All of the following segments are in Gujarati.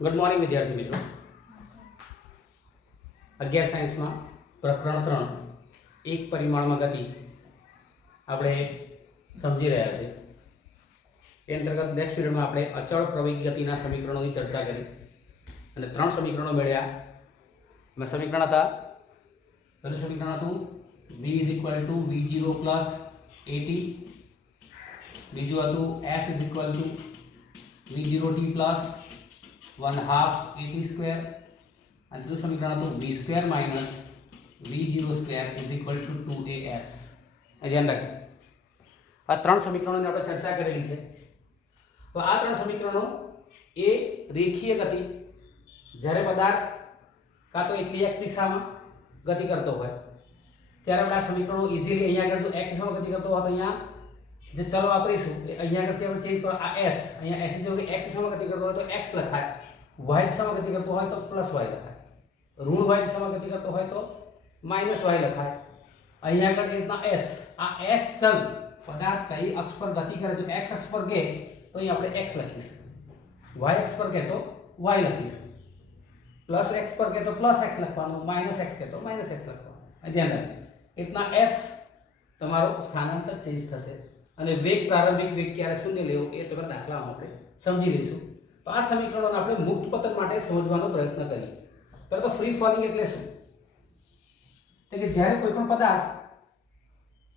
गुड मॉर्निंग विद्यार्थी मित्रों। 11 साइंस में प्रकरण 3 एक परिमाण में गति આપણે સમજી રહ્યા છે। એ અંતર્ગત નેક્સ્ટ પીરિયડમાં આપણે અચળ પ્રવેગી ગતિના સમીકરણોની ચર્ચા કરી અને 3 સમીકરણો મેળવ્યા। એમાં સમીકરણ હતા, પહેલું સમીકરણ હતું v = v0 + at, બીજું હતું s = v0t + 1/2 at², અને ત્રીજું સમીકરણ હતું v² - v02 = 2as। ધ્યાન રાખજો, આ 3 સમીકરણોની આપણે ચર્ચા કરેલી છે। તો આ 3 સમીકરણો એ રેખીય ગતિ, જ્યારે પદાર્થ કાં તો એકલી x દિશામાં ગતિ કરતો હોય ત્યારે આપણે આ સમીકરણો ઇઝીલી અહીંયા આગળ જો x દિશામાં ગતિ કરતો હોય તો અહીંયા જે ચલ વાપરીશું એ અહીંયા આગળથી આપણે ચેન્જ કરો, આ s અહીંયા s જો x દિશામાં ગતિ કરતો હોય તો x લખાય, y દિશામાં ગતિ કરતો હોય તો +y લખાય, ઋણ y દિશામાં ગતિ કરતો હોય તો -y લખાય। અહીંયા આગળ એ રીતના s, આ s ચલ પદાર્થ કઈ અક્ષ પર ગતિ કરે, જો x અક્ષ પર કે તો અહીં આપણે x લખીશું, y અક્ષ પર કે તો y લખીશું, +x પર કે તો +x લખવાનું, -x કે તો -x લખવાનું। ધ્યાન રાખજો, इतना s તમારો સ્થાનાંતર ચેન્જ થશે અને વેગ, પ્રારંભિક વેગ ક્યારે શૂન્ય લેવો એ તમારા દાખલામાં આપણે સમજી લઈશું। તો આ સમીકરણોને આપણે મુક્ત પતન માટે સમજવાનો પ્રયત્ન કરીએ। પહેલા તો ફ્રી ફોલિંગ એટલે શું? તો કે જ્યારે કોઈ પણ પદાર્થ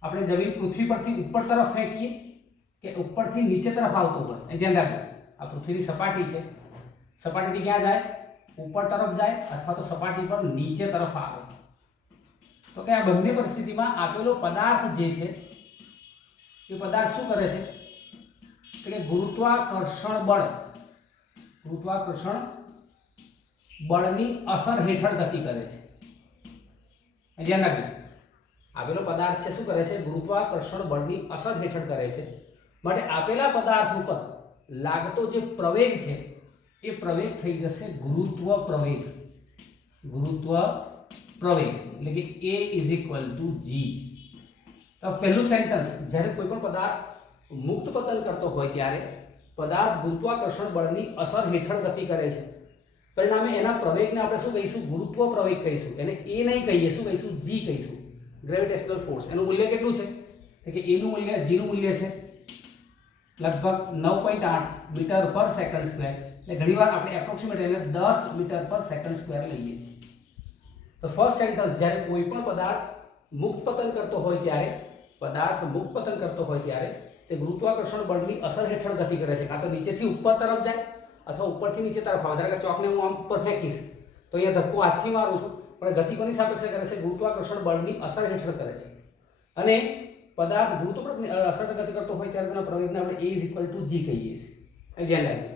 આપણે જમીન પૃથ્વી પરથી ઉપર તરફ ફેંકીએ કે ઉપરથી નીચે તરફ આવતો હોય, એ ધ્યાન રાખજો, આ પૃથ્વીની સપાટી છે, સપાટીથી ક્યાં જાય? ઉપર તરફ જાય અથવા તો સપાટી પર નીચે તરફ આવે। તો કે આ બંને પરિસ્થિતિમાં આપેલો પદાર્થ જે છે એ પદાર્થ શું કરે છે કે ગુરુત્વાકર્ષણ બળની અસર હેઠળ ગતિ કરે છે। ધ્યાન રાખજો, આપેલો પદાર્થ છે શું કરે છે? ગુરુત્વાકર્ષણ બળની અસર હેઠળ કરે છે। માટે આપેલા પદાર્થ ઉપર લાગતો જે પ્રવેગ છે એ પ્રવેગ થઈ જશે ગુરુત્વ પ્રવેગ, એટલે કે a = g। તો પહેલું સેન્ટેન્સ, જ્યારે કોઈ પણ પદાર્થ મુક્ત પતન કરતો હોય ત્યારે પદાર્થ ગુરુત્વાકર્ષણ બળની અસર હેઠળ ગતિ કરે છે, પરિણામે એના પ્રવેગને આપણે શું કહીશું? ગુરુત્વ પ્રવેગ કહીશું। એને a નહીં કહીએ, શું કહીશું? g કહીશું, ગ્રેવિટેશનલ ફોર્સ। એનું મૂલ્ય કેટલું છે? તો કે a નું મૂલ્ય, g નું મૂલ્ય છે લગભગ 9.8 મીટર/સેકન્ડ²। એટલે ઘણીવાર આપણે એપ્રોક્સિમેટ એને 10 મીટર/સેકન્ડ² લઈએ છીએ। તો ફર્સ્ટ સેન્ટેન્સ, જ્યારે કોઈ પણ પદાર્થ મુક્ત પતન કરતો હોય ત્યારે તે ગુરુત્વાકર્ષણ બળની અસર હેઠળ ગતિ કરે છે, કાં તો નીચેથી ઉપર તરફ જાય અથવા ઉપરથી નીચે તરફ આવે। ધારો કે ચોકને હું આમ ઉપર ફેંકીશ તો અહીંયા ધક્કો હાથથી મારું છું, પણ ગતિ કોની સાપેક્ષે કરે છે? ગુરુત્વાકર્ષણ બળની અસર હેઠળ કરે છે। અને પદાર્થ ગુરુત્વાકર્ષણની અસર ગતિ કરતો હોય ત્યારે તેના પ્રવેગને આપણે a = g કહીએ છીએ। ધ્યાન રાખજો,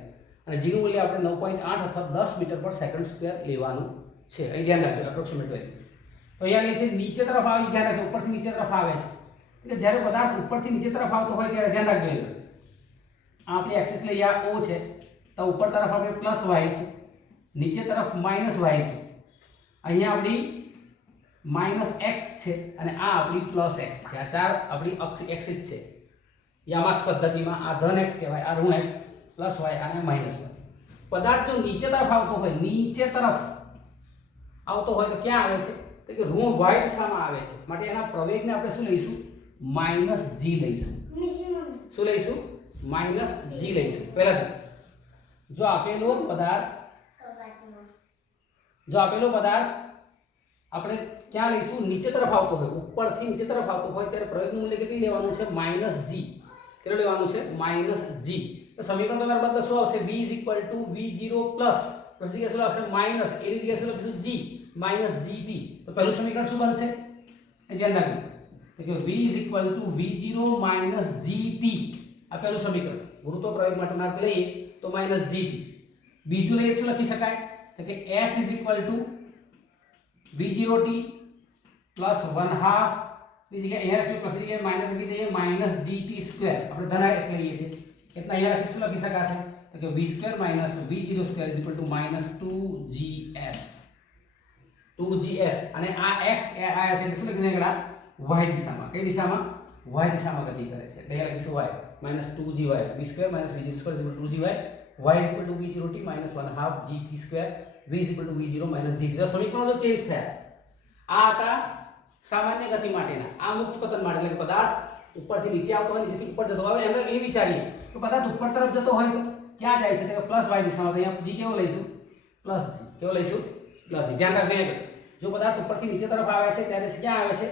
અને g નું મૂલ્ય આપણે 9.8 અથવા 10 મીટર/સેકન્ડ² લેવાનું છે। અહીં ધ્યાન રાખજો, એપ્રોક્સિમેટ વેલ્યુ। તો અહીંયા લે છે નીચે તરફ આવી, ધ્યાન રાખજો, ઉપરથી નીચે તરફ આવે છે, એટલે જ્યારે પદાર્થ ઉપરથી નીચે તરફ આવતો હોય ત્યારે ધ્યાન રાખજો, આ આપણી એક્સિસ લઈએ, આ o છે, તો ઉપર તરફ આપણે +y છે, નીચે તરફ -y છે, અહીંયા આપણી -x છે અને આ આપણી +x છે। આ ચાર આપણી એક્સિસ છે યામાક્ષ પદ્ધતિમાં। આ ધન x કહેવાય, આ ઋણ x, +y અને -y। પદાર્થ જો નીચે તરફ આવતો હોય તો ક્યાં આવે છે? તો કે ઋણ y દિશામાં આવે છે, માટે એના પ્રવેગને આપણે શું લઈશું? -g લઈશું। શું લઈશું? -g લઈશું। પહેલા જો આપેલો પદાર્થ આપણે ક્યાં લઈશું? નીચે તરફ આવતો હોય, ઉપરથી નીચે તરફ આવતો હોય ત્યારે પ્રવેગનું મૂલ્ય કેટલું લેવાનું છે? -g। કેટલું લેવાનું છે? -g। તો સમીકરણ તમારા બદલે શું આવશે? v = v0 + પછી શું આવશે? માઈનસ a ની જગ્યાએ શું લખીશું? g -gt। તો પહેલું સમીકરણ શું બનશે? ધ્યાન રાખજો, તો કે v = v0 - gt। આ પહેલું સમીકરણ ગુરુત્વ પ્રવેગ માટે માર્ક લઈએ તો -gt। બીજું લઈએ શું લખી શકાય? તો કે s = v0t + 1/2 ની જગ્યાએ અહીંયા લખીશું, પછી માઈનસ લખી દઈએ -gt²। આપણે ધન લઈએ છીએ એટલે અહીંયા લખી શું લખી શકાશે? તો કે v² - v02 = -2gs। અને આ x આ છે એટલે શું લખીને આગળ y દિશામાં, કઈ દિશામાં? y દિશામાં ગતિ કરે છે, એટલે અહીંયા લખીશું y -2gy, v² - v02 = 2gy y is equal to v0t minus 1/2 gt square v is equal to v0 minus gt. તો સમીકરણો જો ચેન્જ થયા આ હતા સામાન્ય ગતિ માટેના, આ મુક્ત પતન માટે એટલે કે પદાર્થ ઉપરથી નીચે આવતો હોય નીચેથી ઉપર જતો હોય એમ એ વિચારીએ તો પદાર્થ ઉપર તરફ જતો હોય તો ક્યાં જાય છે તો પ્લસ y દિશામાં. તો અહીંયા g કેવો લઈશું પ્લસ g, કેવો લઈશું પ્લસ g. ધ્યાન રાખજો જો પદાર્થ ઉપરથી નીચે તરફ આવે છે ત્યારે ક્યાં આવે છે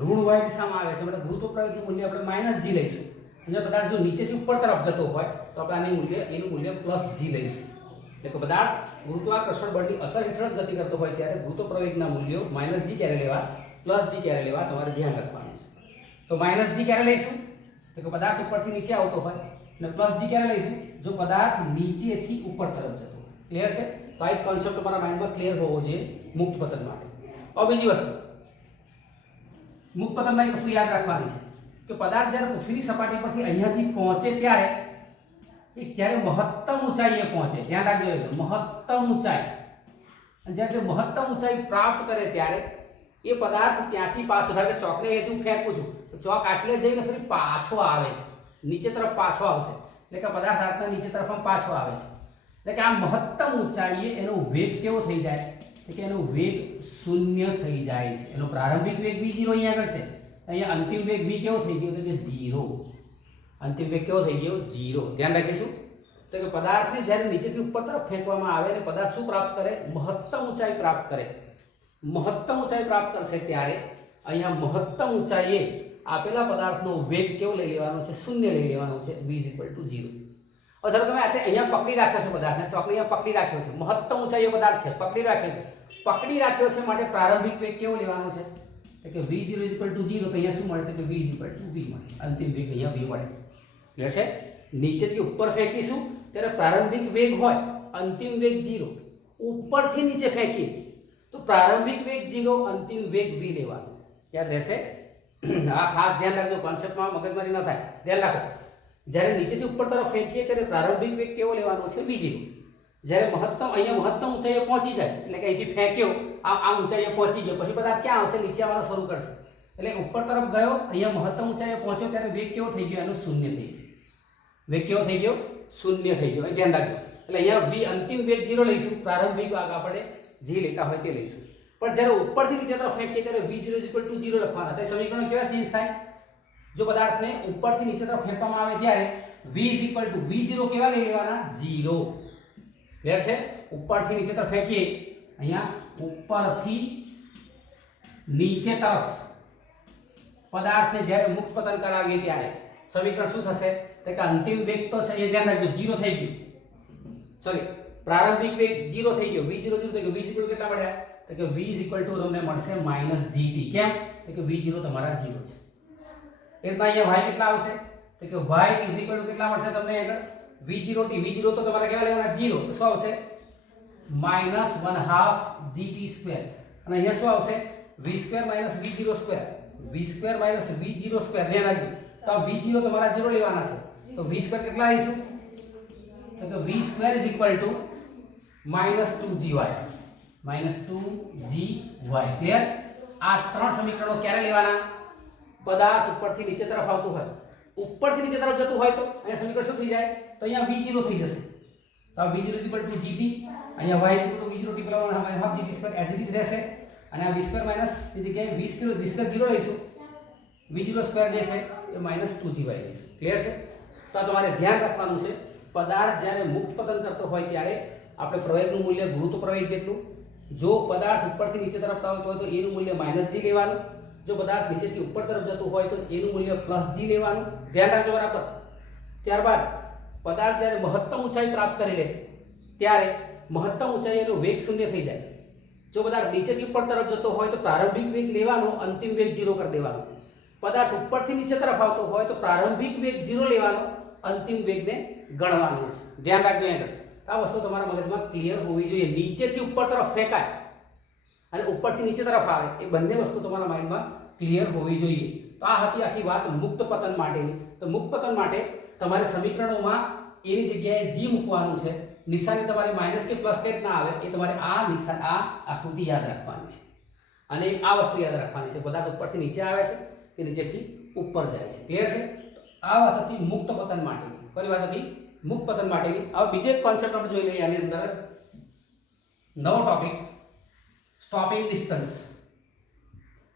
ઋણ y દિશામાં આવે છે મતલબ ગુરુત્વ પ્રવેગનું મૂલ્ય આપણે માઈનસ g લઈશું. અને પદાર્થ જો નીચેથી ઉપર તરફ જતો હોય તો આપણે એનું મૂલ્ય પ્લસ g લઈશું. એટલે કે પદાર્થ ગુરુત્વાકર્ષણ બળની અસર હેઠળ ગતિ કરતો હોય ત્યારે ગુરુત્વ પ્રવેગના મૂલ્યો માઈનસ g ક્યારે લેવા પ્લસ g ક્યારે લેવા તમારે ધ્યાન રાખવાનું છે. તો માઈનસ g ક્યારે લઈશું તો કે પદાર્થ ઉપરથી નીચે આવતો હોય અને પ્લસ g ક્યારે લઈશું જો પદાર્થ નીચેથી ઉપર તરફ જતો હોય. ક્લિયર છે? તો આ એક કોન્સેપ્ટ તમારા માઇન્ડમાં ક્લિયર હોવો જોઈએ મુક્ત પતન માટે. હવે બીજી વસ્તુ મુક્ત પતનમાં એક વસ્તુ યાદ રાખવાની છે કે પદાર્થ જ્યારે પૃથ્વીની સપાટી પરથી અહીંયાથી પહોંચે ત્યારે એ ક્યારે મહત્તમ ઊંચાઈએ પહોંચે. ધ્યાન રાખજો મહત્તમ ઊંચાઈ. અને જ્યારે મહત્તમ ઊંચાઈ પ્રાપ્ત કરે ત્યારે એ પદાર્થ ત્યાંથી પાછો ધારો કે ચોકને હું ફેંકું છું તો ચોક આટલે જઈને ફરી પાછો આવે છે નીચે તરફ પાછો આવશે એટલે કે પદાર્થ હાથના નીચે તરફ પાછો આવે છે. એટલે કે આ મહત્તમ ઊંચાઈએ એનો વેગ કેવો થઈ જાય કે એનો વેગ શૂન્ય થઈ જાય છે. એનો પ્રારંભિક વેગ v0 અહીંયા આગળ છે, અહીંયા અંતિમ વેગ v કેવો થઈ ગયો તો કે 0. અંતિમ વેગ કેવો થઈ ગયો 0. ધ્યાન રાખીશું તો કે પદાર્થને જ્યારે નીચેથી ઉપર તરફ ફેંકવામાં આવે અને પદાર્થ શું પ્રાપ્ત કરે મહત્તમ ઊંચાઈ પ્રાપ્ત કરે. મહત્તમ ઊંચાઈ પ્રાપ્ત કરશે ત્યારે અહીંયા મહત્તમ ઊંચાઈએ આપેલા પદાર્થનો વેગ કેવો લઈ લેવાનો છે શૂન્ય લઈ લેવાનો છે v 0. હવે ધારો તમે અહીંયા પકડી રાખ્યો છે પદાર્થને, ચોકને અહીંયા પકડી રાખ્યો છે, મહત્તમ ઊંચાઈએ પદાર્થ છે પકડી રાખ્યો છે. પકડી રાખ્યો છે માટે પ્રારંભિક વેગ કેવો લેવાનો છે કે v0 0. તો અહીંયા શું મળે તો કે v મળે. અંતિમ વેગ અહીંયા v મળે. ક્લિયર છે? નીચેથી ઉપર ફેંકીશું ત્યારે પ્રારંભિક વેગ હોય અંતિમ વેગ 0. ઉપરથી નીચે ફેંકીએ તો પ્રારંભિક વેગ 0 અંતિમ વેગ v લેવાનો. યાદ રહેશે? આ ખાસ ધ્યાન રાખજો, કોન્સેપ્ટમાં મગજમારી ન થાય. ધ્યાન રાખો જ્યારે નીચેથી ઉપર તરફ ફેંકીએ ત્યારે પ્રારંભિક વેગ કેવો લેવાનો છે v0. જ્યારે અહીંયા મહત્તમ ઊંચાઈએ પહોંચી જાય એટલે કે અહીંથી ફેંક્યો આ ઊંચાઈએ પહોંચી ગયો પછી પદાર્થ ક્યાં આવશે નીચે આવવાનું શરૂ કરશે. એટલે ઉપર તરફ ગયો અહીંયા મહત્તમ ઊંચાઈએ પહોંચ્યો ત્યારે વેગ કેવો થઈ ગયો એનો શૂન્ય થઈ ગયો. વેગ કેવો થઈ ગયો શૂન્ય થઈ ગયો. ધ્યાન રાખજો. એટલે અહીંયા v અંતિમ વેગ 0 લઈશું, પ્રારંભિક વેગ આપણે જે લેતા હોય તે લઈશું. પણ જ્યારે ઉપરથી નીચે તરફ ફેંકીએ ત્યારે v0 0 લખવાના. તો સમીકરણો કેવા ચેન્જ થાય જો પદાર્થને ઉપરથી નીચે તરફ ફેંકવામાં આવે ત્યારે v v0 કેવા લઈ લેવાના 0. ક્લિયર છે? ઉપરથી નીચે તરફ ફેંકીએ અહીંયા ઉપરથી નીચે તરફ પદાર્થને જ્યારે મુક્ત પતન કરાવીએ ત્યારે સમીકરણ શું થશે તો કે અંતિમ વેગ તો છે એ ધ્યાન રાખજો 0 થઈ ગયું. સોરી પ્રારંભિક વેગ 0 થઈ ગયો v0 0 થઈ ગયો. v કેટલા મળ્યા તો કે v તમને મળશે -gt. કેમ તો કે v0 તમારા 0 છે. એટલે અહીંયા y કેટલા આવશે તો કે y કેટલા મળશે તમને આગળ v0t. v0 તો તમારે કેવા લેવાના 0. તો શું આવશે -1/2 gt સ્ક્વેર. અને અહીંયા શું આવશે v² v0 square. v² v0 square. ધ્યાન રાખજો તો v0 તમારા 0 લેવાના છે તો v² કેટલા લઈશું તો કે v² -2gy. -2gy. ક્લિયર? આ ત્રણ સમીકરણો ક્યારે લેવાના પદાર્થ ઉપરથી નીચે તરફ આવતું હોય. ઉપરથી નીચે તરફ જતું હોય તો અહીંયા સમીકરણ શું થઈ જાય તો અહીંયા v0 થઈ જશે. તો v0 gt. અહીંયા y v0t + 1/2 gt square as it is રહેશે. અને આ v² માઈનસ ની જગ્યાએ v² 0 લઈશું. v0 સ્ક્વેર જે છે એ -2gy લઈશું. ક્લિયર છે? તો તમારે ધ્યાન રાખવાનું છે પદાર્થ જ્યારે મુક્ત પતન કરતો હોય ત્યારે આપણે પ્રવેગનું મૂલ્ય ગુરુત્વ પ્રવેગ જેટલું. જો પદાર્થ ઉપરથી નીચે તરફ આવતો હોય તો એનું મૂલ્ય -g લેવાનું. જો પદાર્થ નીચેથી ઉપર તરફ જતું હોય તો એનું મૂલ્ય +g લેવાનું. ધ્યાન રાખજો બરાબર. ત્યારબાદ પદાર્થ જ્યારે મહત્તમ ઊંચાઈ પ્રાપ્ત કરી લે ત્યારે મહત્તમ ઊંચાઈ એનો વેગ શૂન્ય થઈ જાય. જો પદાર્થ નીચેથી ઉપર તરફ જતો હોય તો પ્રારંભિક વેગ લેવાનો, અંતિમ વેગ 0 કરી દેવાનો. પદાર્થ ઉપરથી નીચે તરફ આવતો હોય તો પ્રારંભિક વેગ 0 લેવાનો, અંતિમ વેગને ગણવાનો છે. ધ્યાન રાખજો આગળ. આ વસ્તુ તમારા મગજમાં ક્લિયર હોવી જોઈએ. નીચેથી ઉપર તરફ ફેંકાય અને ઉપરથી નીચે તરફ આવે એ બંને વસ્તુ તમારા માઇન્ડમાં ક્લિયર હોવી જોઈએ. તો આ હતી આખી વાત મુક્ત પતન માટેની. તો મુક્ત પતન માટે તમારે સમીકરણોમાં એની જગ્યાએ g મૂકવાનું છે. નિશાની તમારી માઈનસ કે પ્લસ કે ના આવે એ તમારે આ નિશાન આ આકૃતિ યાદ રાખવાની છે. અને આ વસ્તુ યાદ રાખવાની છે પદાર્થ ઉપરથી નીચે આવે છે કે નીચેથી ઉપર જાય છે. ક્લિયર છે? આ વાત હતી મુક્ત પતન માટેની. કઈ વાત હતી? મુખ પતન માટેની. હવે બીજો એક કોન્સેપ્ટ આપણે જોઈ લઈએ આની અંદર નવો ટોપિક સ્ટોપિંગ ડિસ્ટન્સ.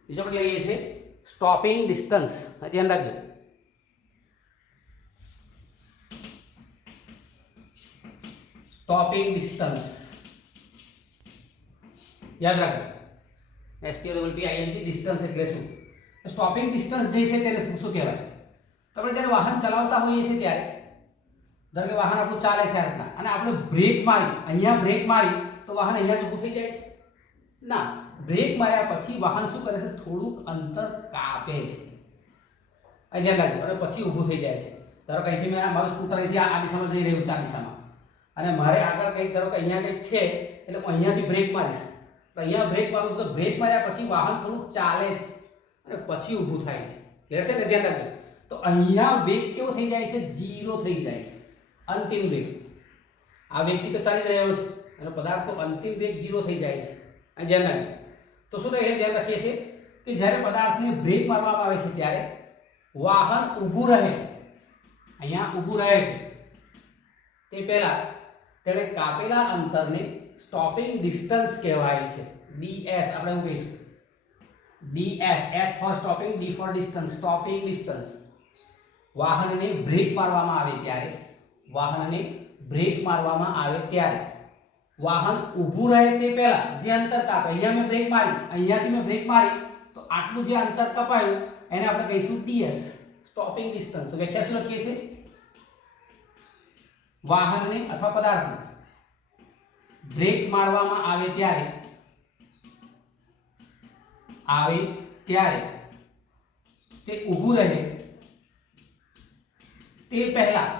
બીજો આપણે લઈએ છીએ સ્ટોપિંગ ડિસ્ટન્સ. ધ્યાન રાખજો. સ્ટોપિંગ ડિસ્ટન્સ યાદ રાખજો. STOPING ડિસ્ટન્સ એટલે શું? સ્ટોપિંગ ડિસ્ટન્સ જે છે તેને શું કહેવાય? તો આપણે જ્યારે વાહન ચલાવતા હોઈએ છીએ ત્યારે ધારો કે વાહન આપણું ચાલે છે આ રીતના અને આપણે બ્રેક મારી અહીંયા બ્રેક મારી તો વાહન અહીંયા જ ઊભું થઈ જાય છે? ના, બ્રેક માર્યા પછી વાહન શું કરે છે? થોડુંક અંતર કાપે છે. અહીં ધ્યાન રાખજો. અને પછી ઊભું થઈ જાય છે. ધારો કે અહીંથી મેં મારું સ્કૂટર અહીંથી આ દિશામાં જઈ રહ્યું છે, આ દિશામાં, અને મારે આગળ કંઈક ધારો કે અહીંયા કંઈક છે એટલે હું અહીંયાથી બ્રેક મારીશ. તો અહીંયા બ્રેક મારું તો બ્રેક માર્યા પછી વાહન થોડુંક ચાલે છે અને પછી ઊભું થાય છે. ક્લિયર છે ને? ધ્યાન રાખજો. તો અહીંયા વેગ કેવો થઈ જાય છે? 0 થઈ જાય છે. અંતિમ વેગ આ વેગથી તો ચાલી રહ્યો છે અને પદાર્થનો અંતિમ વેગ 0 થઈ જાય છે. અને ધ્યાન રાખજો. તો શું રહે? ધ્યાન રાખીએ છીએ કે જ્યારે પદાર્થને બ્રેક મારવામાં આવે છે ત્યારે વાહન ઊભું રહે, અહીંયા ઊભું રહે છે તે પહેલા તેણે કાપેલા અંતરને સ્ટોપિંગ ડિસ્ટન્સ કહેવાય છે. DS આપણે એવું કહીશું. DS, S for stopping, D for distance. Stopping distance. વાહનને બ્રેક મારવામાં આવે ત્યારે વાહન ઊભું રહે તે પહેલા જે અંતર કાપે, અહીંયા મેં બ્રેક મારી, અહીંયાથી મેં બ્રેક મારી તો આટલું જે અંતર કપાયું એને આપણે કહીશું DS, સ્ટોપિંગ ડિસ્ટન્સ. તો વ્યાખ્યા શું લખીએ છીએ? વાહનને અથવા પદાર્થને બ્રેક મારવામાં આવે ત્યારે તે ઊભું રહે તે પહેલા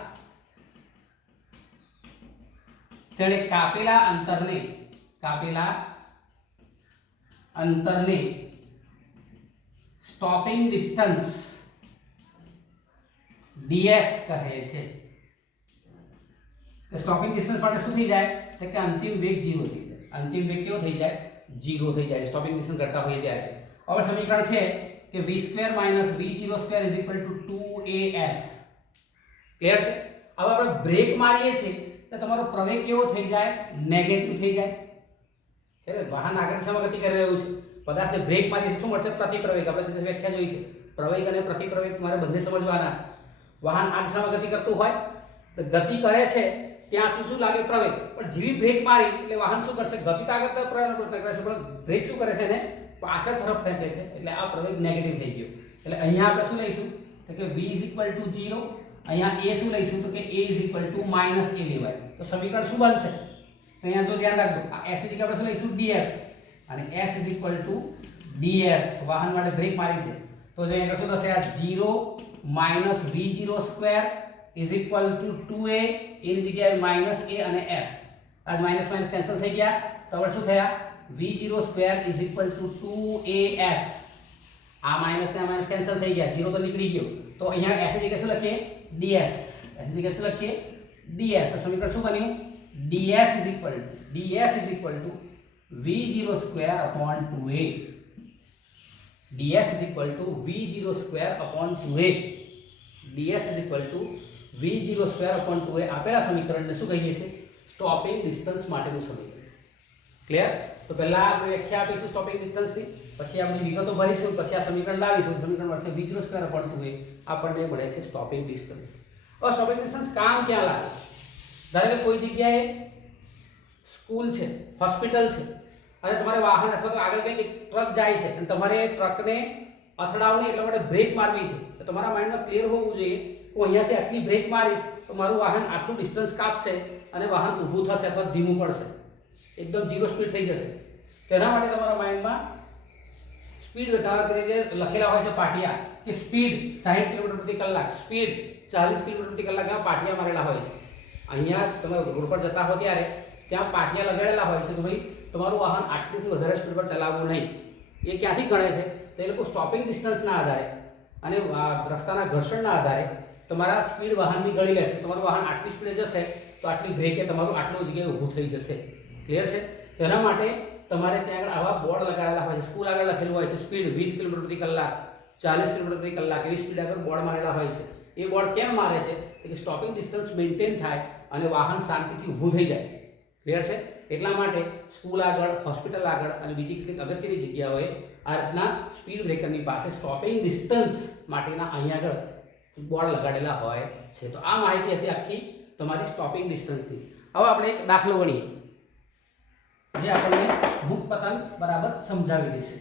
તેણે કાપેલા અંતરને સ્ટોપિંગ ડિસ્ટન્સ DS કહે છે. સ્ટોપિંગ ડિસ્ટન્સ માટે શું થઈ જાય? તો કે અંતિમ વેગ 0 થઈ જાય. અંતિમ વેગ કેવો થઈ જાય? 0 થઈ જાય સ્ટોપિંગ ડિસ્ટન્સ કરતા હોઈએ ત્યારે. હવે સમીકરણ છે કે v² - v02 2as. ક્લિયર છે? હવે આપણે બ્રેક મારીએ છીએ તો તમારો પ્રવેગ કેવો થઈ જાય? નેગેટિવ થઈ જાય છે ને? વાહન આગળ દિશામાં ગતિ કરી રહ્યું છે, પદાર્થને બ્રેક મારીએ શું મળશે? પ્રતિપ્રવેગ. આપણે જે વ્યાખ્યા જોઈ છે પ્રવેગ અને પ્રતિપ્રવેગ તમારે બંને સમજવાના છે. વાહન આ દિશામાં ગતિ કરતું હોય તો ગતિ કરે છે ત્યાં શું લાગે? પ્રવેગ. પણ જેવી બ્રેક મારી એટલે વાહન શું કરશે? ગતિ તો આગળ તરફ પ્રયાણ કરશે પણ બ્રેક શું કરે છે? એને પાછળ તરફ ખેંચે છે એટલે આ પ્રવેગ નેગેટિવ થઈ ગયો. એટલે અહીંયા આપણે શું લઈશું? તો કે v = 0. અહીંયા a શું લઈશું? તો કે a = -a લેવાય. તો સમીકરણ શું બનશે? તો અહીંયા જો ધ્યાન રાખજો, આ s ની જગ્યાએ આપણે શું લઈશું? ds અને s = ds. વાહન માટે બ્રેક મારી છે તો જો અહીંયા શું થશે? આ 0 - v02 = 2a, એની જગ્યાએ -a અને s. આ માઈનસ માઈનસ કેન્સલ થઈ ગયા તો હવે શું થયા? v02 = 2as. આ માઈનસ ને માઈનસ કેન્સલ થઈ ગયા, 0 તો નીકળી ગયો. તો અહીંયા s ની જગ્યાએ શું લખીએ? ds. s ની જગ્યાએ શું લખીએ? ds. તો સમીકરણ શું બન્યું? ds = v02 / 2a. ds = v02 / 2a. ds = v02 / 2a. આપેલા સમીકરણને શું કહીએ છીએ? સ્ટોપિંગ ડિસ્ટન્સ માટેનું સમીકરણ. ક્લિયર? તો પહેલા આપણે વ્યાખ્યા આપીશું સ્ટોપિંગ ડિસ્ટન્સની, પછી આ બધી વિગતો ભરીશું, પછી આ સમીકરણ લાવીશું. સમીકરણ મળશે v02 / 2a. આપણને મળે છે સ્ટોપિંગ ડિસ્ટન્સ. હવે સ્ટોપિંગ ડિસ્ટન્સ કામ ક્યાં લાગે? ધારો કે કોઈ જગ્યાએ સ્કૂલ છે, હોસ્પિટલ છે અને તમારે વાહન અથવા તો આગળ કંઈક ટ્રક જાય છે અને તમારે ટ્રકને અથડાવની એટલા માટે બ્રેક મારવી છે. તો તમારા માઇન્ડમાં ક્લિયર હોવું જોઈએ હું અહીંયાથી આટલી બ્રેક મારીશ તો મારું વાહન આટલું ડિસ્ટન્સ કાપશે અને વાહન ઊભું થશે અથવા ધીમું પડશે, એકદમ 0 સ્પીડ થઈ જશે. તેના માટે તમારા માઇન્ડમાં સ્પીડ ધારો કે જે લખેલા હોય છે પાટિયા કે સ્પીડ 60 કિલોમીટર/કલાક, સ્પીડ 40 કિલોમીટર/કલાક એવા પાટિયા મારેલા હોય છે. અહીંયા તમે રોડ પર જતા હો ત્યારે ત્યાં પાટિયા લગાડેલા હોય છે કે ભાઈ તમારું વાહન આટલીથી વધારે સ્પીડ પર ચલાવવું નહીં. એ ક્યાંથી ગણે છે? તો એ લોકો સ્ટોપિંગ ડિસ્ટન્સના આધારે અને રસ્તાના ઘર્ષણના આધારે તમારા સ્પીડ વાહનની ગણી લેશે. તમારું વાહન આટલી સ્પીડે જશે તો આટલી બ્રેકે તમારું આટલું જગ્યાએ ઊભું થઈ જશે. ક્લિયર છે? તેના માટે તમારે ત્યાં આગળ આવા બોર્ડ લગાડેલા હોય છે. સ્કૂલ આગળ લખેલું હોય છે સ્પીડ 20 કિલોમીટર/કલાક, 40 કિલોમીટર/કલાક એવી સ્પીડ આગળ બોર્ડ મારેલા હોય છે. એ બોર્ડ કેમ મારે છે? કે સ્ટોપિંગ ડિસ્ટન્સ મેન્ટેન થાય અને વાહન શાંતિથી ઊભું થઈ જાય. ક્લિયર છે? એટલા માટે સ્કૂલ આગળ, હોસ્પિટલ આગળ અને બીજી કેટલીક અગત્યની જગ્યાઓએ આ રીતના સ્પીડ બ્રેકરની પાસે સ્ટોપિંગ ડિસ્ટન્સ માટેના અહીંયા આગળ બોર્ડ લગાડેલા હોય છે. તો આ માહિતી હતી આખી તમારી સ્ટોપિંગ ડિસ્ટન્સની. હવે આપણે એક દાખલો ગણીએ જે આપણને મુક્ત પતન બરાબર સમજાવી દેશે.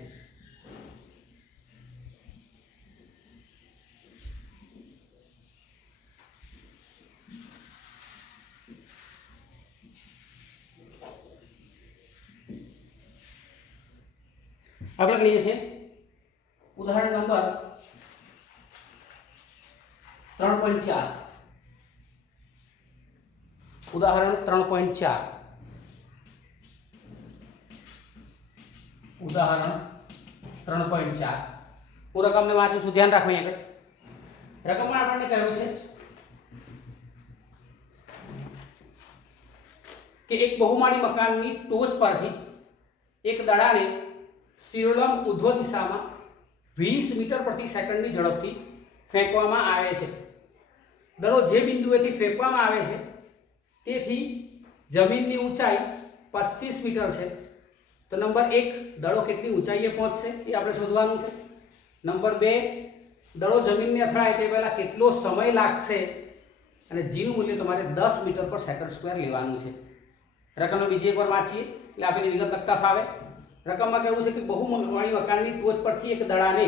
આપણે ગણીએ છીએ ઉદાહરણ નંબર 3.4. ઉદાહરણ 3.4. ઉદાહરણ 3.4. હું રકમને વાંચું છું, ધ્યાન રાખો. અહીંયા રકમમાં આપણને કહ્યું છે કે એક બહુમાળી મકાનની ટોચ પરથી એક દડાને શિરોલંબ ઉધ્વ દિશામાં 20 મીટર પ્રતિ સેકન્ડની ઝડપથી ફેંકવામાં આવે છે. દડો જે બિંદુએથી ફેંકવામાં આવે છે તેથી જમીનની ઊંચાઈ 25 મીટર છે. તો નંબર 1, દડો કેટલી ઊંચાઈએ પહોંચશે એ આપણે શોધવાનું છે. નંબર 2, દડો જમીનને અથડાય તે પહેલાં કેટલો સમય લાગશે અને જીનું મૂલ્ય તમારે 10 મીટર પર સેકન્ડ સ્ક્વેર લેવાનું છે. રકમને બીજી એકવાર વાંચીએ એટલે આપણે વિગત લખતા ફાવે. રકમમાં કહેવું છે કે બહુમાળી મકાનની ટોચ પરથી એક દડાને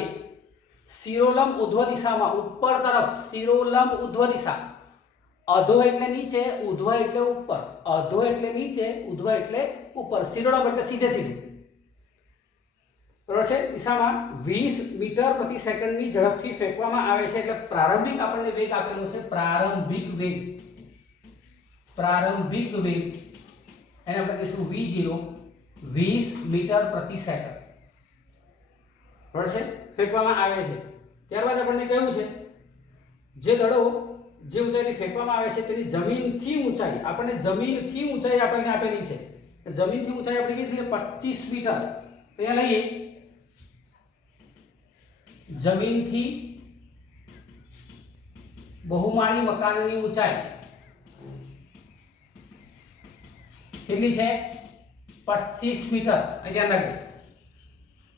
શિરોલંબ ઉધ્વ દિશામાં ઉપર તરફ, શિરોલંબ ઉધ્વ દિશા, અધો એટલે નીચે, ઉધ્વ એટલે ઉપર, અધો એટલે નીચે, ઉધ્વ એટલે ઉપર, શિરોલંબ એટલે સીધે સીધું, બરાબર છે, દિશામાં 20 મીટર પ્રતિ સેકન્ડની ઝડપથી ફેંકવામાં આવે છે. એટલે પ્રારંભિક આપણને વેગ આપેલો છે, પ્રારંભિક વેગ એને આપણે કહીશું v0, 20 મીટર પ્રતિ સેકન્ડ, બરાબર છે, ફેંકવામાં આવે છે. ત્યારબાદ આપણને કહ્યું છે જે દડો જે ઊંચાઈથી ફેંકવામાં આવે છે તેની જમીનથી ઊંચાઈ, આપણને જમીનથી ઊંચાઈ આપણને આપેલી છે. જમીનથી ઊંચાઈ આપણે કીધી છે 25 મીટર. તો અહીંયા લઈએ જમીનથી બહુમાળી મકાનની ઊંચાઈ કેટલી છે? 25 મીટર. ધ્યાન રાખજો.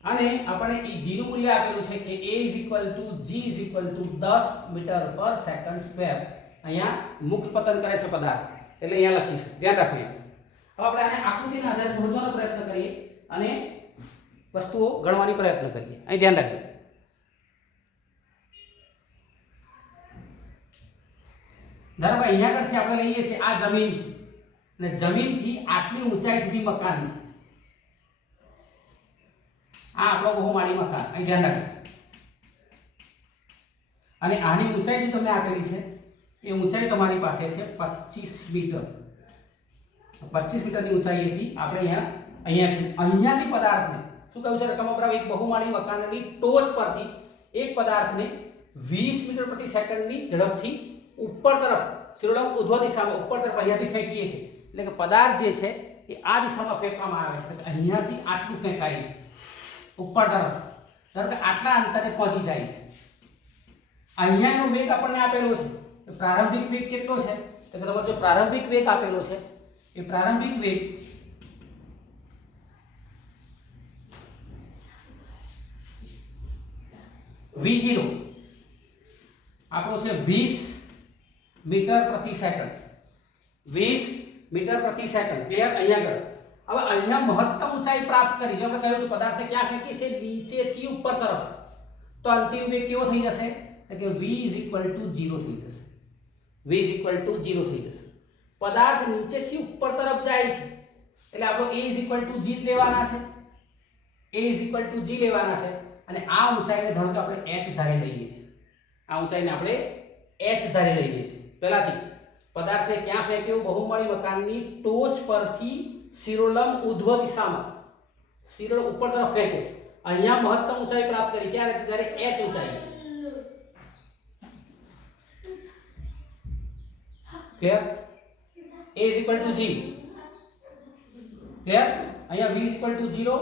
અને આપણે એ g નું મૂલ્ય આપેલું છે કે a g 10 metre per second square. અહીંયા મુક્ત પતન કરે છે પદાર્થ એટલે અહીંયા લખીશું. ધ્યાન રાખો. હવે આપણે આને આકૃતિના આધારે સમજવાનો પ્રયત્ન કરીએ અને વસ્તુઓ ગણવાની પ્રયત્ન કરીએ. અહીં ધ્યાન રાખજો. ધારો કે અહીંયા આગળથી આપણે લઈએ છીએ આ જમીન છે અને જમીનથી આટલી ઊંચાઈ સુધી મકાન છે. આ આપણો બહુમાળી મકાન, અહીં ધ્યાન રાખજો. અને આની ઊંચાઈ જે તમને આપેલી છે એ ઊંચાઈ તમારી પાસે છે 25 મીટર. 25 મીટરની ઊંચાઈએથી આપણે અહીંયાથી પદાર્થને શું કહ્યું છે રકમ ઉપર? એક બહુમાળી મકાનની ટોચ પરથી એક પદાર્થને 20 મીટર પ્રતિ સેકન્ડની ઝડપથી ઉપર તરફ, શિરોલંબ ઉધ્વ દિશામાં ઉપર તરફ અહીંયાથી ફેંકીએ છીએ. એટલે કે પદાર્થ જે છે એ આ દિશામાં ફેંકવામાં આવે છે. અહીંયાથી આટલું ફેંકાય છે ઉપર તરફ. ધારો કે આટલા અંતરે પહોંચી જાય છે. અહીંયા એનો વેગ આપણને આપેલો છે. પ્રારંભિક વેગ કેટલો છે? તો કે તમારો જો પ્રારંભિક વેગ આપેલો છે એ પ્રારંભિક વેગ v0 આપણો છે 20 મીટર પ્રતિ સેકન્ડ. 20 મીટર પ્રતિ સેકન્ડ. ક્લિયર? અહીંયા આગળ હવે અહીંયા મહત્તમ ઊંચાઈ પ્રાપ્ત કરી. જો આપણે કહ્યું તો પદાર્થને ક્યાં ફેંકીએ છીએ? નીચેથી ઉપર તરફ. તો અંતિમ વેગ કેવો થઈ જશે? તો કે v 0 થઈ જશે. v 0 થઈ જશે. પદાર્થ નીચેથી ઉપર તરફ જાય છે એટલે આપણો a g લેવાના છે. a g લેવાના છે અને આ ઊંચાઈને ધારો કે આપણે h ધારી લઈએ છીએ. આ ઊંચાઈને આપણે h ધારી લઈએ છીએ. પહેલાથી પદાર્થને ક્યાં ફેંક્યો? બહુમાળી મકાનની ટોચ પરથી શિરોલંબ ઉધ્વ દિશામાં, શિરોલંબ ઉપર તરફ ફેંક્યો. અહીંયા મહત્તમ ઊંચાઈ પ્રાપ્ત કરી. ક્યારે? જ્યારે h ઊંચાઈ. ક્લિયર? a g. ક્લિયર? અહીંયા v 0,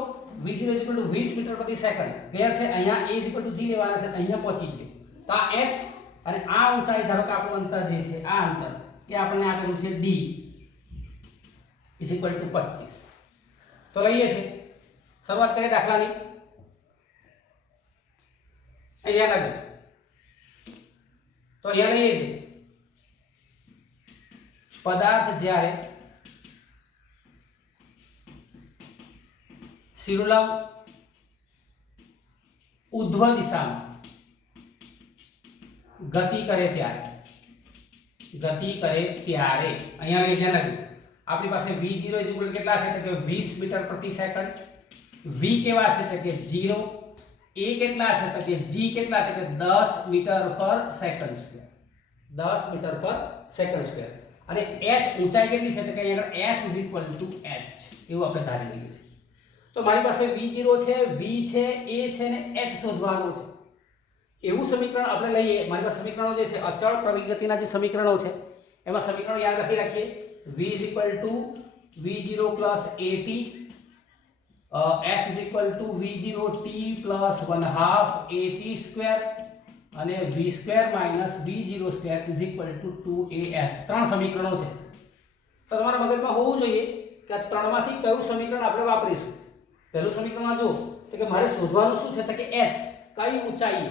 v0 20 મીટર પ્રતિ સેકન્ડ. ક્લિયર છે? અહીંયા a g લેવાના છે. અહીંયા પહોંચી ગયો. તો આ h અને આ ઊંચાઈ ધારો કે આપણું અંતર જે છે આ અંતર એ આપણને આપેલું છે d = 25. તો લઈએ છે શરૂઆત કરીએ દાખલાની. અહીંયા લાગુ તો અહીંયા લઈએ છે પદાર્થ જ્યારે શિરોલંબ ઉધ્વ દિશામાં ગતિ કરે ત્યારે અહીંયા લઈ ધ્યાન રાખજો આપણી પાસે v0 કેટલા છે તો કે 20 મીટર પ્રતિ સેકન્ડ. v કેવા છે તો કે 0. a કેટલા છે તો કે g કેટલા છે કે 10 metre per second square. 10 metre per second square. અને h ઊંચાઈ કેટલી છે તો કે અહીંયા s h એવું આપણે ધારી લઈએ છીએ. તો મારી પાસે v0 છે, v છે, a છે ને h શોધવાનો છે. એવું સમીકરણ આપણે લઈએ. મારી પાસે સમીકરણો જે છે અચળ પ્રવેગ ગતિના જે સમીકરણો છે એમાં સમીકરણો યાદ રાખીએ. v = v0 + at, s = v0t + 1/2 at² અને v² - v02 = 2as. ત્રણ સમીકરણો છે. તો તમારા મગજમાં હોવું જોઈએ કે આ ત્રણમાંથી કયું સમીકરણ આપણે વાપરીશું. પહેલું સમીકરણમાં જો તો કે મારે શોધવાનું શું છે તો કે h કઈ ઊંચાઈ.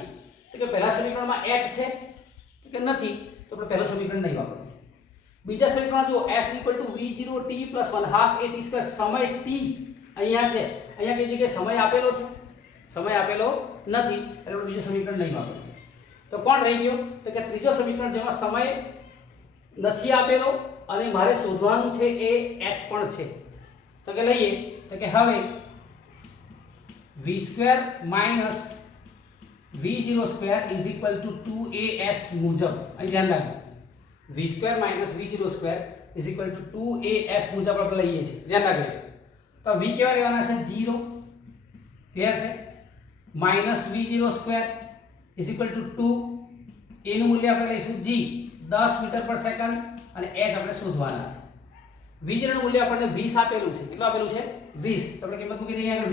તો કે પહેલા સમીકરણમાં h છે કે નથી તો આપણે પહેલું સમીકરણ નહીં વાપરીએ. બીજા સમીકરણમાં જો s = v0t + 1/2 at² સમય t અહીંયા છે. અહીંયા કઈ જગ્યાએ સમય આપેલો છે? સમય આપેલો નથી એટલે આપણે બીજું સમીકરણ નહીં વાપરીએ. તો કોણ રહી ગયો તો કે ત્રીજો સમીકરણ જેમાં સમય નથી આપેલો અને મારે શોધવાનું છે એ h પણ છે. તો કે લઈએ તો કે હવે v² - v02 = 2as મુજબ અહીં ધ્યાન રાખજો v² - v02 = 2as મુજબ આપણે લઈએ છીએ. ધ્યાન રાખજો. તો v કેવા લેવાના છે 0 ક્લિયર છે -v02 = 2 a નું મૂલ્ય આપણે લઈશું g 10 મીટર પર સેકન્ડ અને h આપણે શોધવાના છે. v0 નું મૂલ્ય આપણને 20 આપેલું છે. કેટલું આપેલું છે 20. તો આપણે કિંમત મૂકી દઈએ આગળ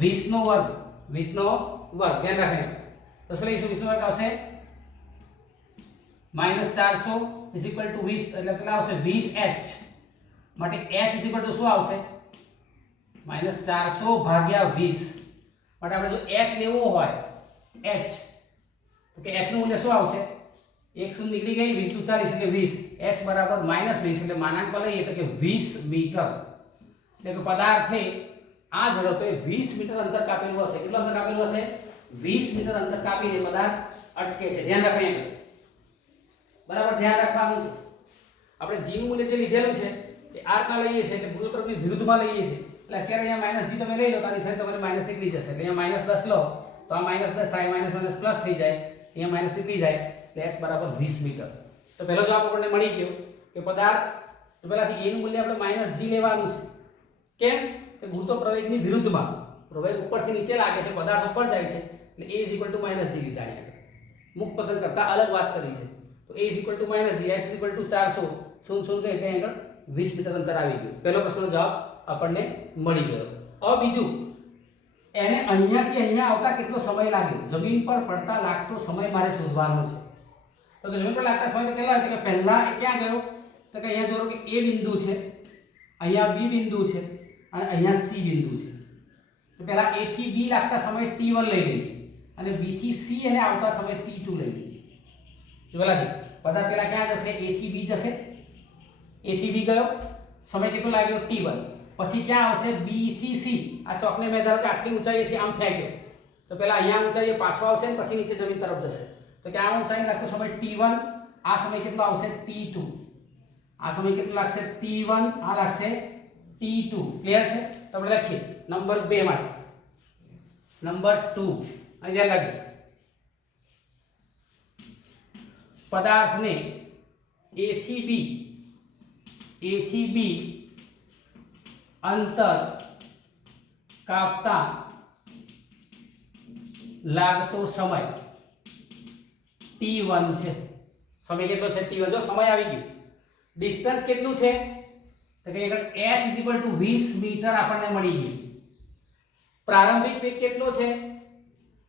20 નો વર્ગ ધ્યાન રાખજો. તો શું લઈશું 20 નો વર્ગ આવશે -400 = 20 એટલે કેટલા આવશે 20h માટે h = શું આવશે -400 / 20 માટે આપણે જો h લેવો હોય h તો કે h નું મૂલ્ય શું આવશે 1 શૂન્ય નીકળી ગઈ 20 * 40 એટલે 20 h = -20 એટલે માનાંક પર લઈએ તો કે 20 મીટર. એટલે કે પદાર્થે આ ઝડપે 20 મીટર અંતર કાપેલું હશે. કેટલું અંતર કાપેલું હશે 20 મીટર અંતર કાપીને પદાર્થ અટકે છે. ધ્યાન રાખજો બરાબર ધ્યાન રાખવાનું છે. આપણે g નું મૂલ્ય જે લીધેલું છે એ r ના લઈએ છીએ એટલે ગુરુત્વાકર્ષણની વિરુદ્ધમાં લઈએ છીએ. એટલે અત્યારે અહીંયા -g તમે લઈ લો તો આની સાથે તમારે માઈનસ નીકળી જશે. એટલે અહીંયા -10 લો તો આ -10 થાય માઈનસ પ્લસ થઈ જાય અહીંયા માઈનસ નીકળી જાય એટલે h = 20 મીટર. તો પહેલો જવાબ આપણને મળી ગયો કે પદાર્થ તો પહેલાથી a નું મૂલ્ય આપણે -g લેવાનું છે. કેમ કે ગુરુત્વ પ્રવેગની વિરુદ્ધમાં પ્રવેગ ઉપરથી નીચે લાગે છે પદાર્થ ઉપર જાય છે એટલે a = -g લીધા અહીંયા. મુક્ત પતન કરતા અલગ વાત કરી છે. તો a = -g h = 400 0 એટલે આગળ 20 મીટર અંતર આવી ગયું. પહેલો પ્રશ્નનો જવાબ આપણને મળી ગયો. હવે બીજું એને અહીંયાથી અહીંયા આવતા કેટલો સમય લાગ્યો જમીન પર પડતા લાગતો સમય મારે શોધવાનો છે. તો જમીન પર લાગતા સમય તો કેટલા હોય તો કે પહેલા એ ક્યાં ગયો તો કે અહીંયા જોરો કે a બિંદુ છે અહીંયા b બિંદુ છે અને અહીંયા c બિંદુ છે. તો પહેલા a થી b લાગતા સમય t1 લઈ લઈએ અને b થી c એને આવતા સમય t2 લઈ લઈએ. જો પહેલાથી પદાર્થ પહેલા ક્યાં જશે a થી b જશે a થી b ગયો સમય કેટલો લાગ્યો t1 પછી ક્યાં આવશે b થી c આ ચોકને મેં ધારો કે આટલી ઊંચાઈથી આમ ફેંક્યો તો પહેલા અહીંયા ઊંચાઈએ પાછો આવશે ને પછી નીચે જમીન તરફ જશે તો કે આ ઊંચાઈ લાગતો સમય t1 આ સમય કેટલો આવશે t2 આ સમય કેટલો લાગશે t1 આ લાગશે t2 ક્લિયર છે. તો આપણે લખીએ નંબર 2 માં નંબર 2 અહીંયા લાગી પદાર્થને a થી b અંતર કાપતા લાગતો સમય t1 છે. સમય કેટલો છે t1 જો સમય આવી ગયો. ડિસ્ટન્સ કેટલું છે તો કે h = 20 મીટર આપણને મળી ગયું. પ્રારંભિક વેગ કેટલો છે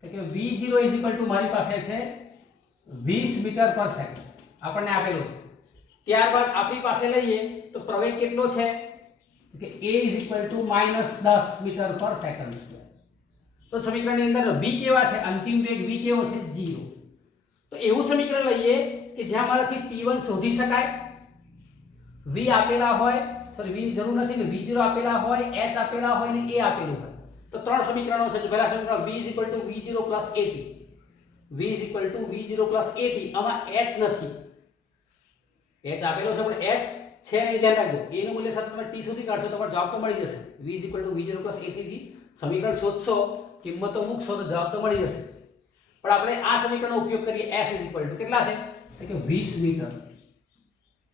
તો કે v0 ઇઝ ઇક્વલ ટુ મારી પાસે છે 20 મીટર પર સેકન્ડ આપણને આપેલો છે. ત્યારબાદ આપણી પાસે લઈએ તો પ્રવેગ કેટલો છે કે a is equal to -10 metre per second square. તો સમીકરણની અંદર v કેવા છે, અંતિમ વેગ v કેવો છે 0. તો એવું સમીકરણ લઈએ કે જ્યાં મારાથી t1 શોધી શકાય, v આપેલા હોય, સોરી v ની જરૂર નથી ને v0 આપેલા હોય, h આપેલા હોય ને a આપેલું હોય. તો ત્રણ સમીકરણો છે. પહેલા સમીકરણ v v0 at, v v0 at. આમાં h નથી, h આપેલો છે પણ h છે નહીં, ધ્યાન રાખજો. a નું મૂલ્ય સાથે તમે t સુધી કાઢશો તો જવાબ તો મળી જશે. v v0 at થી સમીકરણ શોધશો, કિંમતો મૂકશો તો જવાબ તો મળી જશે. પણ આપણે આ સમીકરણનો ઉપયોગ કરીએ. s કેટલા છે તો કે 20 મીટર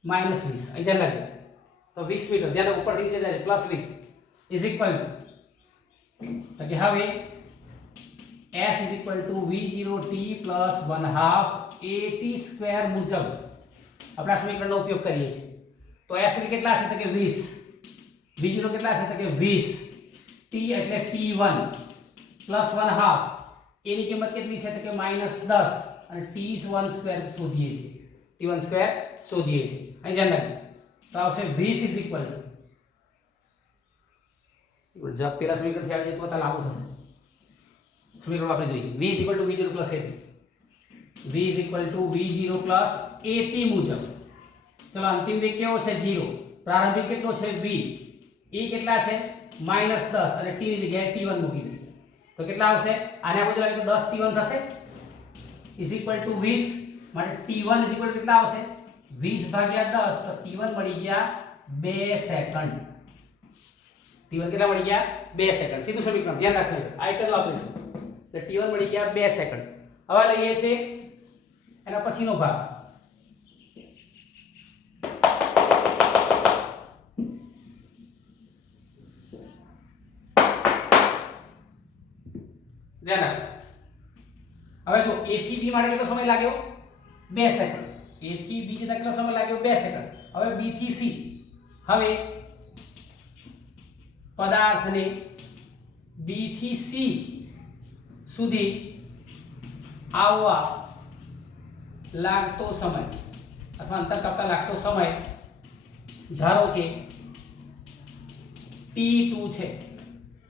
-20, અહીં ધ્યાન રાખજો. તો 20 મીટર, ધ્યાન ઉપરથી નીચે જાય +20 ઇઝ ઇક્વલ તો કે હવે s is equal two v0t plus 1/2 at² મુજબ આપણે આ સમીકરણનો ઉપયોગ કરીએ છીએ. તો s કેટલા છે તો કે 20, v0 કેટલા છે તો કે 20, t એટલે t1 પ્લસ 1/2, a ની કિંમત કેટલી છે તો કે -10 અને t1² શોધીએ છીએ, t1² શોધીએ છીએ. અહીં ધ્યાન રાખજો. તો આવશે 20 ઇઝ ઇક્વલ ટુ જબ પેલા સમીકરણ થી આવી જાય તો બતા લાગુ થશે. સમીકરણ આપણે જોઈએ v v0 at, v v0 at મુજબ. ચલો અંતિમ વેગ કેવો છે 0, પ્રારંભિક કેટલો છે v, એ કેટલા છે -10 અને t ની જગ્યાએ t1 મૂકી દઈએ તો કેટલા આવશે, આને આપણે જોઈએ તો 10 t1 થશે ઇઝ ઇક્વલ ટુ 20. માટે t1 ઇઝ ઇક્વલ કેટલા આવશે 20 ભાગ્યા 10, તો t1 મળી ગયા 2 સેકન્ડ. t1 કેટલા મળી ગયા 2 સેકન્ડ. સીધું સમીકરણ, ધ્યાન રાખજો. આ એક જ વાપરીશું. તો t1 મળી ગયા 2 સેકન્ડ. હવે લઈએ છે એના પછીનો ભાગ. ધ્યાન રાખો. હવે જો a થી b માટે કેટલો સમય લાગ્યો 2 સેકન્ડ. a થી b જતા કેટલો સમય લાગ્યો 2 સેકન્ડ. હવે b થી c. હવે પદાર્થને b થી c સુધી આવવા લાગતો સમય અથવા અંતર કાપતા લાગતો સમય ધારો કે t2 છે.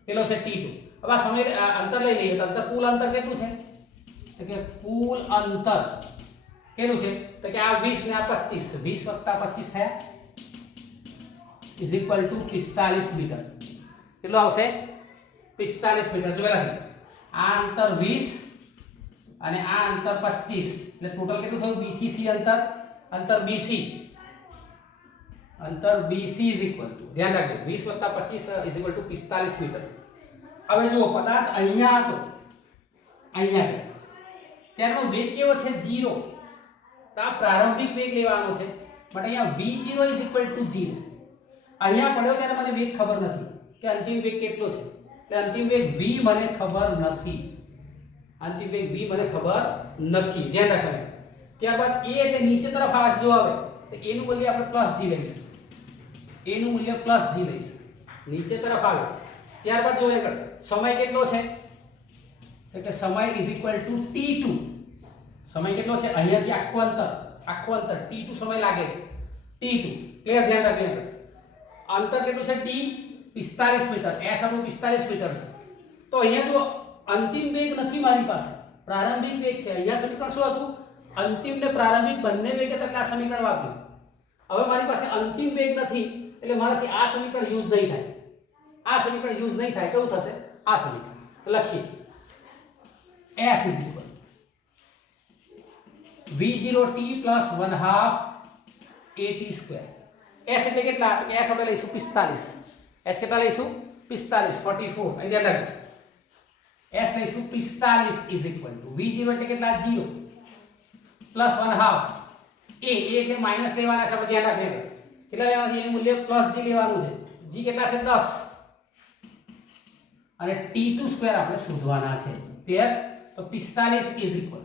કેટલો છે t2. હવે આ સમય અંતર લઈ લઈએ તો અંતર, કુલ અંતર કેટલું છે તો કે કુલ અંતર કેટલું છે તો કે આ 20 ને આ 25, 20 વત્તા 25 થયા ઇઝ ઇક્વલ ટુ 45 મીટર. કેટલો આવશે 45 મીટર. જો પહેલા આ અંતર 20 અને આ અંતર 25, એટલે ટોટલ કેટલું થયું b થી c અંતર bc. અંતર bc ઇઝ ઇક્વલ ટુ, ધ્યાન રાખજો, 20 વત્તા 25 ઇઝ ઇક્વલ ટુ 45 મીટર. હવે જુઓ પદાર્થ અહીંયા હતો, અહીંયા ગયો, ત્યારનો વેગ કેવો છે 0. તો આ પ્રારંભિક વેગ લેવાનો છે. બટ અહીંયા v0 ઇઝ ઇક્વલ ટુ 0. અહીંયા પડ્યો ત્યારે મને વેગ ખબર નથી કે અંતિમ વેગ કેટલો છે. એટલે અંતિમ વેગ v મને ખબર નથી, અંતિમ વેગ v મને ખબર નથી, ધ્યાન રાખવાનું. ત્યારબાદ a એટલે નીચે તરફ આવે છે, જો આવે તો a નું મૂલ્ય આપણે +g લઈશું, a નું મૂલ્ય +g લઈશું, નીચે તરફ આવે. ત્યારબાદ જો આગળ સમય કેટલો છે તો કે સમય ઇઝ ઇક્વલ ટુ t2. સમય કેટલો છે અહીંયાથી આખું અંતર t2 સમય લાગે છે, t2 ક્લિયર, ધ્યાન રાખજો. અંતર કેટલું છે t 45 મીટર, s આપણું 45 મીટર છે. તો અહીંયા જો અંતિમ વેગ નથી મારી પાસે, પ્રારંભિક વેગ છે. અહીંયા સમીકરણ શું હતું, અંતિમ ને પ્રારંભિક બંને વેગ હતા, એટલે આ સમીકરણ વાપર્યું. હવે મારી પાસે અંતિમ વેગ નથી એટલે મારાથી આ સમીકરણ યુઝ નહીં થાય. આ સમીકરણ યુઝ નહીં થાય. કેવું થશે આ સમીકરણ લખીએ s is equal v0t plus 1/2 at². s એટલે કેટલા તો કે s આપણે લઈશું 45. s કેટલા લઈશું 45, 44. અહીં ધ્યાન રાખજો. s લઈશું 45 ઇઝ ઇક્વલ ટુ v0 એટલે કેટલા 0 પ્લસ 1/2 a એટલે માઈનસ લેવાના છે, આપણે ધ્યાન રાખજો. કેટલા લેવાના છે, એનું મૂલ્ય +g લેવાનું છે. g કેટલા છે 10 અને t2² આપણે શોધવાના છે. ક્લિયર. તો 45 ઇઝ ઇક્વલ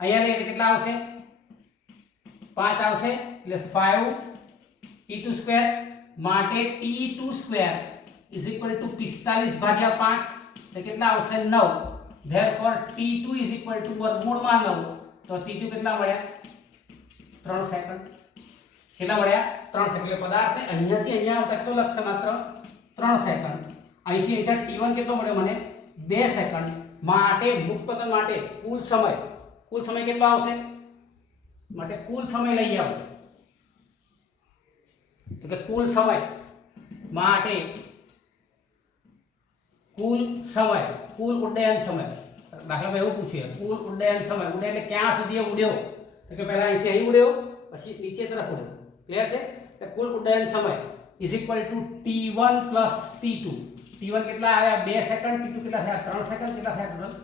અહીંયા લઈએ કેટલા આવશે 5 આવશે, એટલે 5 t2² માટે t2² ઇઝ ઇક્વલ ટુ 45 ભાગ્યા 5 એટલે કેટલા આવશે 9. Therefore t2 is equal two વર્ગમૂળમાં 9 તો t2 કેટલા મળ્યા 3 સેકન્ડ કેટલા મળ્યા 3 સેકન્ડ એટલે પદાર્થને અહીંયાથી અહીંયા આવતા કેટલો લખશે માત્ર 3 સેકન્ડ અહીંથી અહીંયા t1 કેટલો મળ્યો મને 2 સેકન્ડ માટે મુક્ત પતન માટે કુલ સમય કેટલો આવશે માટે કુલ સમય લઈ આવો તો કે કુલ સમય માટે કુલ ઉડ્ડયન સમય દાખલામાં એવું પૂછીએ કુલ ઉડ્ડયન સમય ઉડે એટલે ક્યાં સુધી ઉડ્યો તો કે પહેલા અહીંથી અહીં ઉડ્યો પછી નીચે તરફ ઉડ્યો ક્લિયર છે તો કુલ ઉડ્ડયન સમય is equal two t1 plus t2 t1 કેટલા આવ્યા 2 સેકન્ડ t2 કેટલા થયા 3 સેકન્ડ કેટલા થયા ટોટલ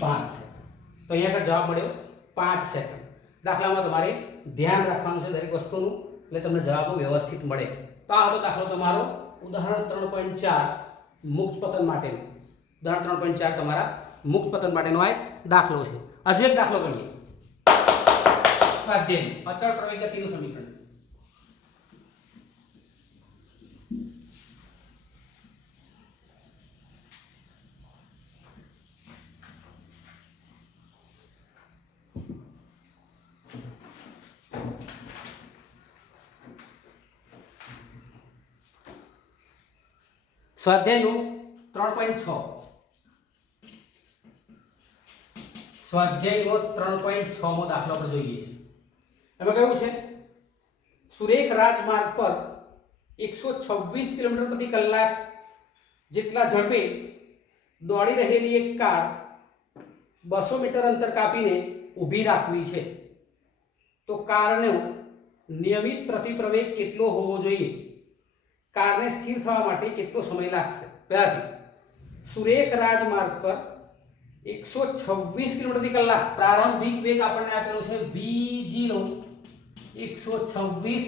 5 સેકન્ડ તો અહીંયા આગળ જવાબ મળ્યો 5 સેકન્ડ દાખલામાં તમારે ધ્યાન રાખવાનું છે દરેક વસ્તુનું એટલે તમને જવાબ વ્યવસ્થિત મળે તો આ હતો દાખલો તમારો ઉદાહરણ 3.4 મુક્ત પતન માટેનું ઉદાહરણ 3.4 તમારા મુક્ત પતન માટેનો આ દાખલો છે હજુ એક દાખલો ગણીએ સ્વાધ્યાય અચળ પ્રવેગ ગતિનું સમીકરણ સ્વાધ્યાયનું 3.6 સ્વાધ્યાયનો 3.6 મો દાખલો આપણે જોઈએ છીએ એમાં કહ્યું છે સુરેખ રાજમાર્ગ પર 126 કિલોમીટર પ્રતિ કલાક જેટલા ઝડપે દોડી રહેલી એક કાર 200 મીટર અંતર કાપીને ઊભી રાખવી છે તો કારનો નિયમિત પ્રતિપ્રવેગ કેટલો હોવો જોઈએ कारने स्थिर थवा माटे केटलो समय लागशे પહેલાથી સુરેખ રાજમાર્ગ પર 126 કિલોમીટર પ્રતિ કલાક પ્રારંભિક વેગ આપણને આપેલો છે v0 126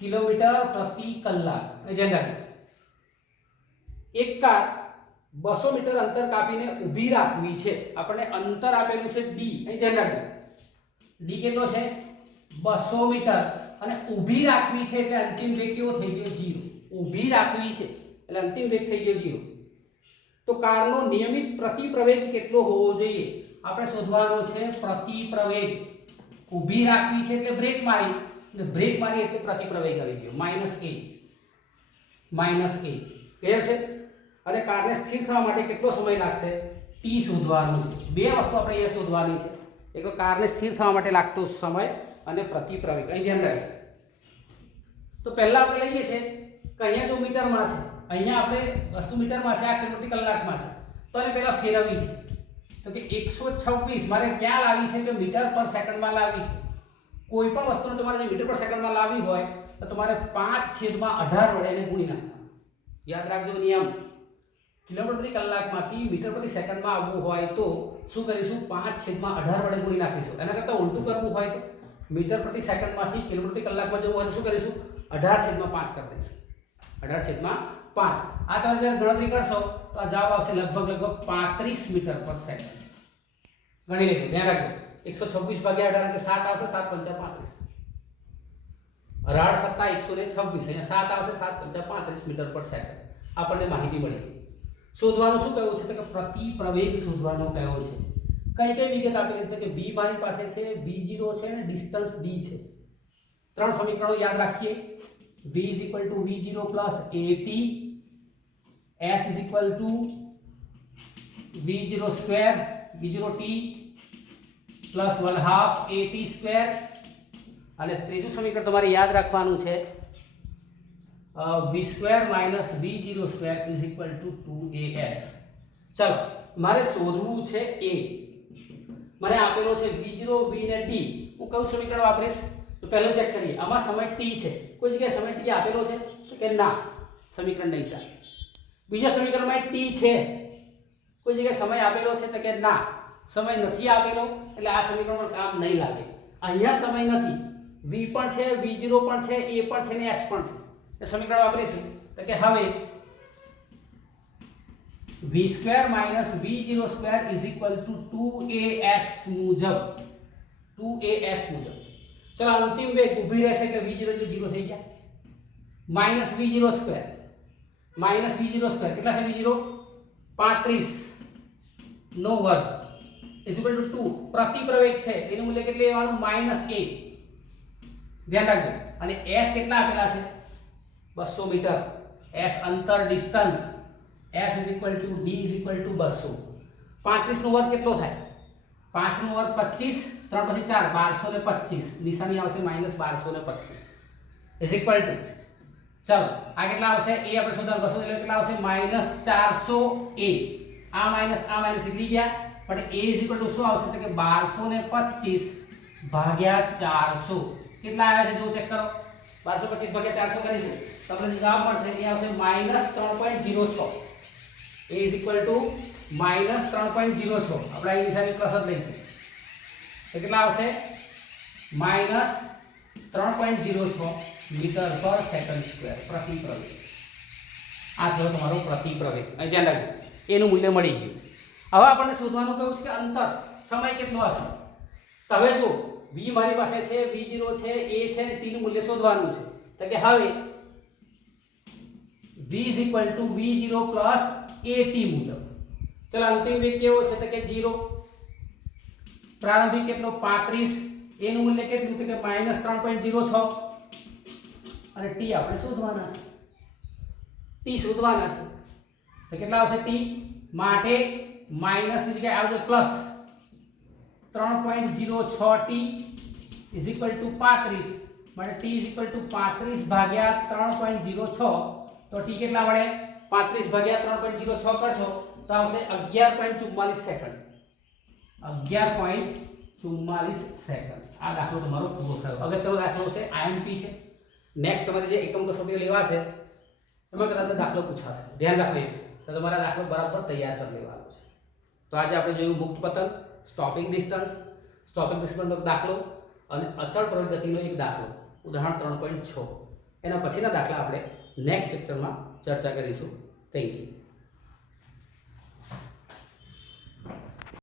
કિલોમીટર પ્રતિ કલાક ધ્યાન રાખજો એક કાર 200 મીટર અંતર કાપીને ઊભી રાખવી છે આપણને અંતર આપેલું છે d અહીં ધ્યાન રાખજો d કેટલો છે 200 મીટર અને ઊભી રાખવી છે એટલે અંતિમ વેગ કેવો થઈ ગયો 0 ઊભી રાખવી છે એટલે અંતિમ વેગ થઈ ગયો 0 તો કારનો નિયમિત પ્રતિપ્રવેગ કેટલો હોવો જોઈએ આપણે શોધવાનો છે પ્રતિપ્રવેગ ઊભી રાખવી છે એટલે બ્રેક મારી એટલે એટલે પ્રતિપ્રવેગ આવી ગયો -a ક્લિયર છે અને કારને સ્થિર થવા માટે કેટલો સમય લાગશે t શોધવાનું છે બે વસ્તુ આપણે અહીંયા શોધવાની છે એક તો કારને સ્થિર થવા માટે લાગતો સમય અને પ્રતિપ્રવેગ અહીં ધ્યાન રાખજો તો પહેલા આપણે લઈએ છે કે અહીંયા જો મીટરમાં છે અહીંયા આપણે વસ્તુ મીટરમાં છે આ કિલોમીટર કલાકમાં છે તો એને પહેલા ફેરવવી છે તો કે 126 મારે ક્યાં લાવી છે કે મીટર પર સેકન્ડમાં લાવી છે કોઈ પણ વસ્તુને તમારે મીટર પર સેકન્ડમાં લાવી હોય તો તમારે 5/18 વડે એને ગુણી નાખવાનું યાદ રાખજો નિયમ કિલોમીટર પ્રતિ કલાકમાંથી મીટર પ્રતિ સેકન્ડમાં આવવું હોય તો શું કરીશું 5/18 વડે ગુણી નાખીશું એના કરતાં ઉલટું કરવું હોય તો મીટર પ્રતિ સેકન્ડમાંથી કિલોમીટર પ્રતિ કલાકમાં જવું હોય તો શું કરીશું 18/5 કરી દઈશું 18/5 આ તમે જ્યારે ગણતરી કરશો તો આ જવાબ આવશે લગભગ 35 મીટર પર સેકન્ડ ગણી લેજો ધ્યાન રાખજો 126 ભાગ્યા 18 એટલે 7 આવશે 7 × 5 18 × 7 126 અહીંયા 7 આવશે 7 × 35 મીટર પર સેકન્ડ આપણને માહિતી મળી શોધવાનું શું કહ્યું છે કે પ્રતિપ્રવેગ શોધવાનો કહ્યો છે કઈ વિગત આપેલી છે કે v મારી પાસે છે v0 છે અને ડિસ્ટન્સ d છે ત્રણ સમીકરણો યાદ રાખીએ v v0 plus at s v0 square v0t plus 1/2 at square અને ત્રીજું સમીકરણ તમારે યાદ રાખવાનું છે v square minus v0 square is equal to 2as ચલો મારે શોધવું છે a મને આપેલો છે v0 v અને t હું કયું સમીકરણ વાપરીશ તો પહેલું ચેક કરીએ આમાં સમય t છે કોઈ જગ્યાએ સમય t આપેલો છે તો કે ના સમીકરણ નહીં ચાલે બીજા સમીકરણમાં t છે કોઈ જગ્યાએ સમય આપેલો છે તો કે ના સમય નથી આપેલો એટલે આ સમીકરણ પર કામ નહીં લાગે અહીંયા સમય નથી v પણ છે v0 પણ છે a પણ છે ને s પણ છે એ સમીકરણ વાપરીશું તો કે હવે v² - v0² = 2as મુજબ 2as મુજબ ચલો અંતિમ વેગ ઊભી રહેશે કે v0 એટલે 0 થઈ ગયા - v0² કેટલા છે v0 35 નો વર્ગ ઇઝ ઇક્વલ ટુ 2 પ્રતિ પ્રવેગ છે એનું મૂલ્ય કેટલું લેવાનું -a ધ્યાન રાખજો અને s કેટલા આપેલા છે 200 મીટર s અંતર ડિસ્ટન્સ s d 200 35 નો વર્ગ કેટલો થાય 5 નો વર્ગ 25 3 પછી 4 1225 નિશાની આવશે -1225 ઇઝ ઇક્વલ ટુ ચલો આ કેટલા આવશે a આપણે શોધવાનું 200 એટલે કેટલા આવશે -400a આ માઈનસ નીકળી ગયા પણ a ઇઝ ઇક્વલ ટુ શું આવશે તો કે 1225 ભાગ્યા 400 કેટલા આવે છે જો ચેક કરો 1225 ભાગ્યા 400 કરીશું તમને જવાબ મળશે એ આવશે -3.06 a ઇઝ ઇક્વલ ટુ -3.06 આપણે અહીં નિશાની પ્લસ જ લઈશું તો કેટલા આવશે -3.06 મીટર પર સેકન્ડ સ્ક્વેર પ્રતિ પ્રવેગ આ થયો તમારો પ્રતિ પ્રવેગ અહીં ધ્યાન રાખજો એનું મૂલ્ય મળી ગયું હવે આપણને શોધવાનું કહ્યું છે કે અંતર સમય કેટલો હશે તો હવે જો v મારી પાસે છે v0 છે a છે અને t નું મૂલ્ય શોધવાનું છે તો કે હવે v v0 at મુજબ ચલો અંતિમ વેગ કેવો છે તો કે 0 પ્રારંભિક કેટલો 35 a નું મૂલ્ય કેટલું તો કે -3.06 અને t આપણે શોધવાના છે t શોધવાના છે તો કેટલા આવશે t માટે માઈનસ ની જગ્યાએ આવજો plus 3.06t is equal two 35 માટે t ઇઝ ઇક્વલ ટુ 35 ભાગ્યા 3.06 તો t કેટલા મળે 35 ભાગ્યા 3.06 કરશો તો આવશે 11.44 સેકન્ડ 11.44 સેકન્ડ આ દાખલો તમારો પૂરો થયો અગત્યનો દાખલો છે IMP છે નેક્સ્ટ તમારે જે એકમ કસોટીઓ લેવાશે એમાં કદાચ દાખલો પૂછાશે ધ્યાન રાખજો તો તમારા દાખલો બરાબર તૈયાર કરી લેવાનો છે તો આજે આપણે જોયું મુક્ત પતન સ્ટોપિંગ ડિસ્ટન્સનો દાખલો અને અચળ પ્રવેગ ગતિનો એક દાખલો ઉદાહરણ 3.6 એના પછીના દાખલા આપણે નેક્સ્ટ ચેપ્ટરમાં ચર્ચા કરીશું થેન્ક યુ